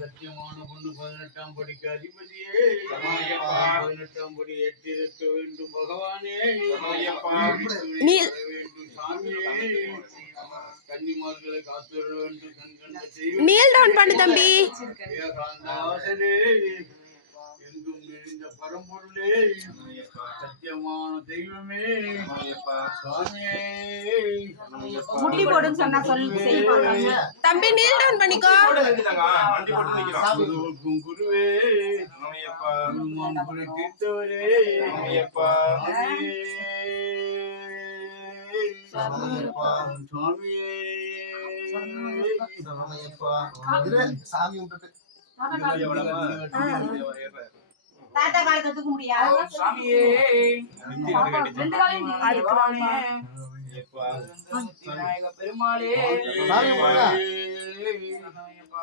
சத்தியமான பொண்ணு 18ஆம் படிக்கு அதிபதியே 18ஆம் படி ஏற்றிருக்க வேண்டும் பகவானே வேண்டும் சாமியே கன்னிமார்களை காத்துள்ள வேண்டும் கண்கண்ட நீல் டவுன் பண்ணு தம்பி ஏகாந்தாசரே எங்கும் நிறைந்த பரம்பொருளே சத்தியமான தெய்வமே சாமியே முட்டி போடுன்னு சொன்னா சொல்லு தம்பி நீல் டவுன் பண்ணிக்கோ குருவே குருமான் குறை தீர்த்தவரே சுவாமியே சாமி விட்டுட்டு தாத்தா காலை தூக்க முடியாது சாமியே பெருமாளே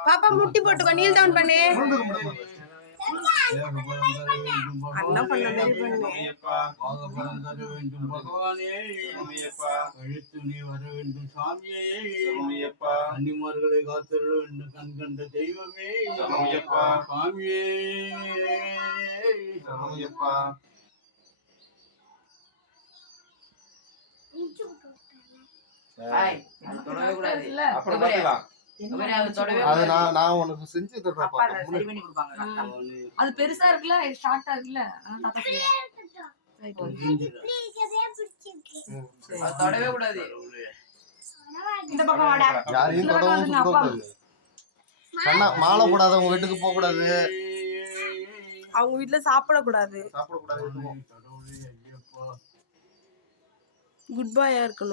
பாப்பா முட்டி போட்டுக்கோ நீல் டவுன் பண்ணு அண்ணா பண்ண வேண்டும் பகவானே அழைத்து நீ வர வேண்டும் சாமியே கன்னிமார்களை காத்தருள வேண்டும் கண்கண்ட தெய்வமே சாமியே நான் உனக்கு செஞ்சு அது பெருசா இருக்குல்ல ஷார்ட்டா இருக்குல்ல தொடவே கூடாது இந்த பக்கம் வாடா யாரையும் தொடவும் கூடாது மாலை போடாதவங்க வீட்டுக்கு போக கூடாது அவங்க வீட்டுல சாப்பிடக்கூடாது சாப்பிடக்கூடாது குட் பாயா இருக்கணும்.